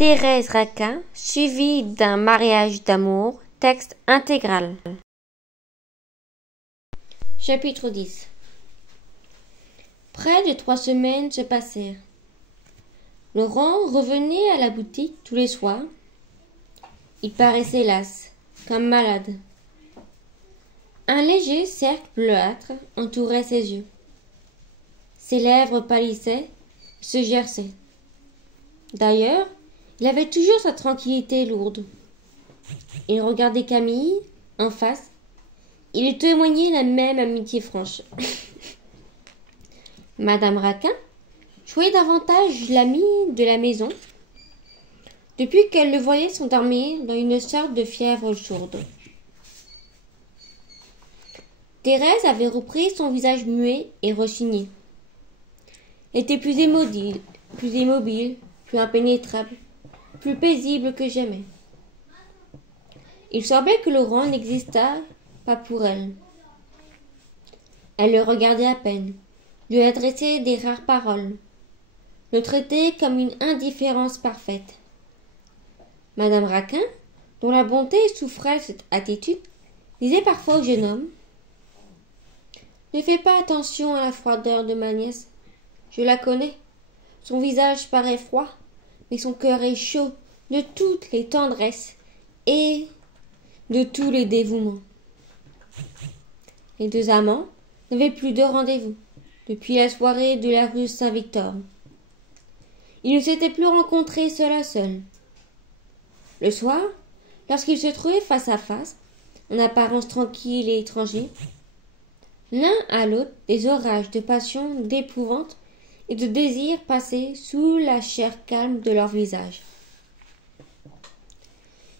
Thérèse Raquin, suivi d'un mariage d'amour, texte intégral. Chapitre 10. Près de 3 semaines se passèrent. Laurent revenait à la boutique tous les soirs. Il paraissait las, comme malade. Un léger cercle bleuâtre entourait ses yeux. Ses lèvres pâlissaient, se gerçaient. D'ailleurs, il avait toujours sa tranquillité lourde. Il regardait Camille, en face. Il lui témoignait la même amitié franche. Madame Raquin jouait davantage l'amie de la maison, depuis qu'elle le voyait s'endormir dans une sorte de fièvre sourde. Thérèse avait repris son visage muet et rechigné. Elle était plus immobile, plus impénétrable, plus paisible que jamais. Il semblait que Laurent n'existât pas pour elle. Elle le regardait à peine, lui adressait des rares paroles, le traitait comme une indifférence parfaite. Madame Raquin, dont la bonté souffrait de cette attitude, disait parfois au jeune homme: « Ne fais pas attention à la froideur de ma nièce. Je la connais. Son visage paraît froid, mais son cœur est chaud de toutes les tendresses et de tous les dévouements. » Les deux amants n'avaient plus de rendez-vous depuis la soirée de la rue Saint-Victor. Ils ne s'étaient plus rencontrés seul à seul. Le soir, lorsqu'ils se trouvaient face à face, en apparence tranquilles et étrangers, l'un à l'autre des orages de passion, d'épouvante et de désir passaient sous la chair calme de leur visage.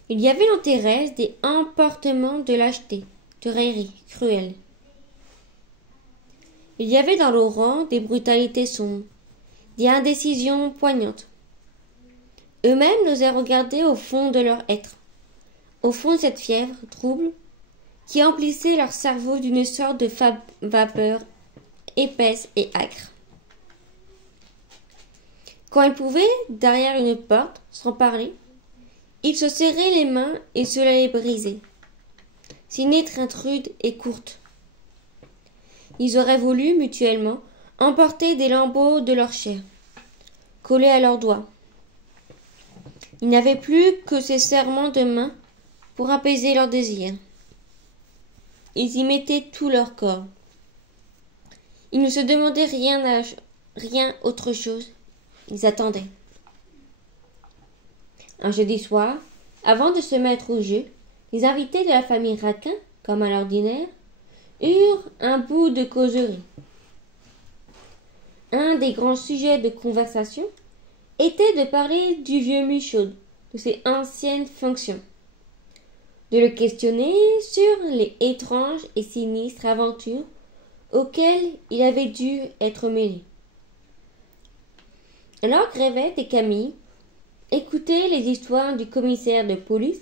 Il y avait en Thérèse des emportements de lâcheté, de raillerie cruelle. Il y avait dans Laurent des brutalités sombres, des indécisions poignantes. Eux-mêmes n'osaient regarder au fond de leur être, au fond de cette fièvre trouble qui emplissait leur cerveau d'une sorte de vapeur épaisse et âcre. Quand ils pouvaient, derrière une porte, sans parler, ils se serraient les mains et se les brisaient. Sin étreinte rude et courte. Ils auraient voulu, mutuellement, emporter des lambeaux de leur chair, collés à leurs doigts. Ils n'avaient plus que ces serrements de main pour apaiser leurs désirs. Ils y mettaient tout leur corps. Ils ne se demandaient rien autre chose. Ils attendaient. Un jeudi soir, avant de se mettre au jeu, les invités de la famille Raquin, comme à l'ordinaire, eurent un bout de causerie. Un des grands sujets de conversation était de parler du vieux Michaud, de ses anciennes fonctions, de le questionner sur les étranges et sinistres aventures auxquelles il avait dû être mêlé. Alors Grévette et Camille écoutaient les histoires du commissaire de police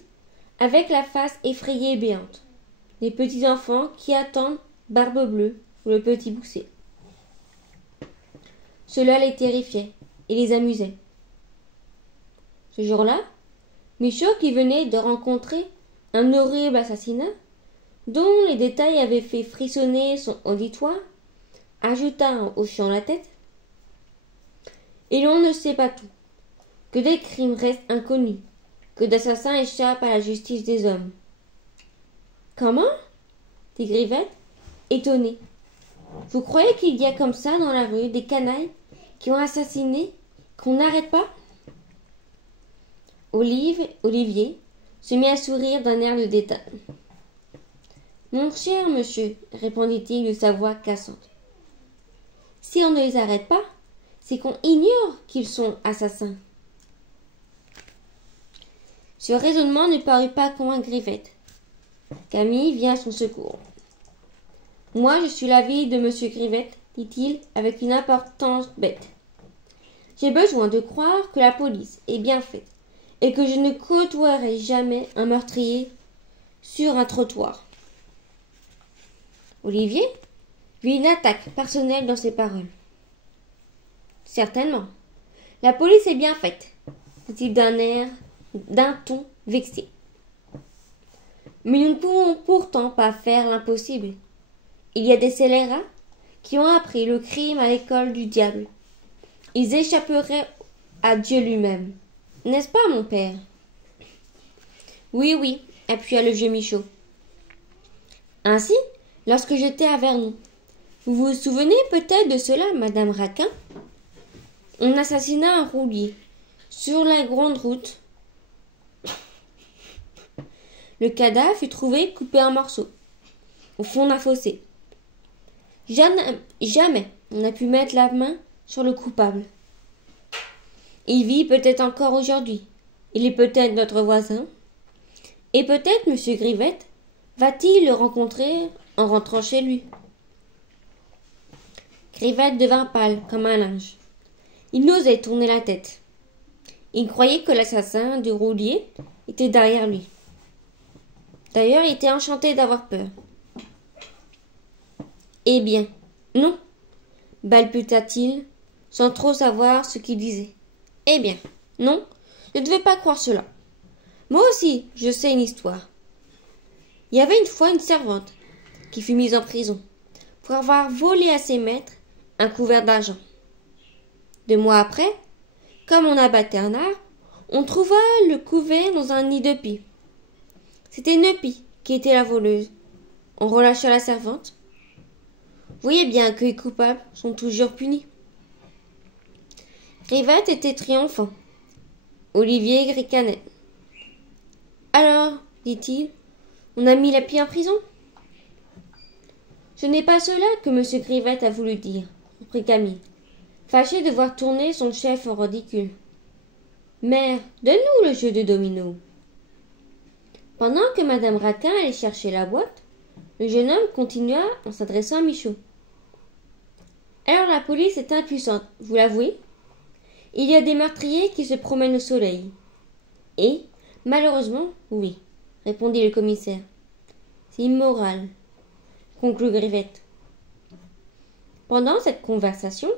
avec la face effrayée et béante, les petits enfants qui attendent Barbe Bleue ou le petit Boussé. Cela les terrifiait et les amusait. Ce jour-là, Michaud, qui venait de rencontrer un horrible assassinat, dont les détails avaient fait frissonner son auditoire, ajouta en hochant la tête: « Et l'on ne sait pas tout, que des crimes restent inconnus, que d'assassins échappent à la justice des hommes. » « Comment ?» dit Grévette, étonné. « Vous croyez qu'il y a comme ça dans la rue des canailles qui ont assassiné, qu'on n'arrête pas ?» Olivier se mit à sourire d'un air de dédain. « Mon cher monsieur, répondit-il de sa voix cassante, si on ne les arrête pas, c'est qu'on ignore qu'ils sont assassins. » Ce raisonnement ne parut pas convaincre Grévette. Camille vient à son secours. « Moi, je suis l'avis de monsieur Grévette, dit-il avec une importance bête. J'ai besoin de croire que la police est bien faite et que je ne côtoierai jamais un meurtrier sur un trottoir. » Olivier vit une attaque personnelle dans ses paroles. « Certainement. La police est bien faite, dit-il d'un ton vexé. Mais nous ne pouvons pourtant pas faire l'impossible. Il y a des scélérats qui ont appris le crime à l'école du diable. Ils échapperaient à Dieu lui-même. N'est-ce pas, mon père? Oui, oui, appuya le vieux Michaud. Ainsi, lorsque j'étais à Vernon, vous vous souvenez peut-être de cela, madame Raquin? On assassina un roulier sur la grande route. Le cadavre fut trouvé coupé en morceaux au fond d'un fossé. Jamais on n'a pu mettre la main sur le coupable. Il vit peut-être encore aujourd'hui. Il est peut-être notre voisin. Et peut-être M. Grivette va-t-il le rencontrer en rentrant chez lui. Grivette devint pâle comme un linge. Il n'osait tourner la tête. Il croyait que l'assassin du roulier était derrière lui. D'ailleurs, il était enchanté d'avoir peur. Eh bien, non, balbuta-t-il, sans trop savoir ce qu'il disait. Eh bien, non, ne devais pas croire cela. Moi aussi, je sais une histoire. Il y avait une fois une servante qui fut mise en prison pour avoir volé à ses maîtres un couvert d'argent. 2 mois après, comme on abattait un arbre, on trouva le couvert dans un nid de pie. C'était Neupi qui était la voleuse. On relâcha la servante. Vous voyez bien que les coupables sont toujours punis. Grivette était triomphant. Olivier ricanait. Alors, dit-il, on a mis la pie en prison? Ce n'est pas cela que M. Grivette a voulu dire, reprit Camille, fâché de voir tourner son chef en ridicule. Mère, donne-nous le jeu de domino. Pendant que Madame Raquin allait chercher la boîte, le jeune homme continua en s'adressant à Michaud. Alors la police est impuissante, vous l'avouez? Il y a des meurtriers qui se promènent au soleil. Et, malheureusement, oui, répondit le commissaire. C'est immoral, conclut Grivette. Pendant cette conversation,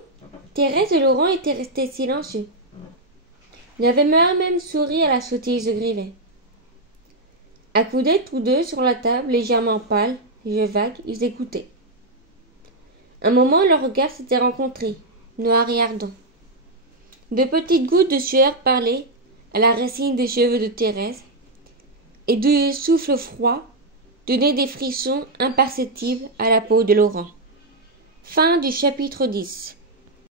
Thérèse et Laurent étaient restés silencieux. Ils avaient même souri à la sottise de Grivet. Accoudés tous deux sur la table, légèrement pâles, yeux vagues, ils écoutaient. Un moment, leurs regards s'étaient rencontrés, noirs et ardents. 2 petites gouttes de sueur parlaient à la racine des cheveux de Thérèse, et 2 souffles froids donnaient des frissons imperceptibles à la peau de Laurent. Fin du chapitre 10.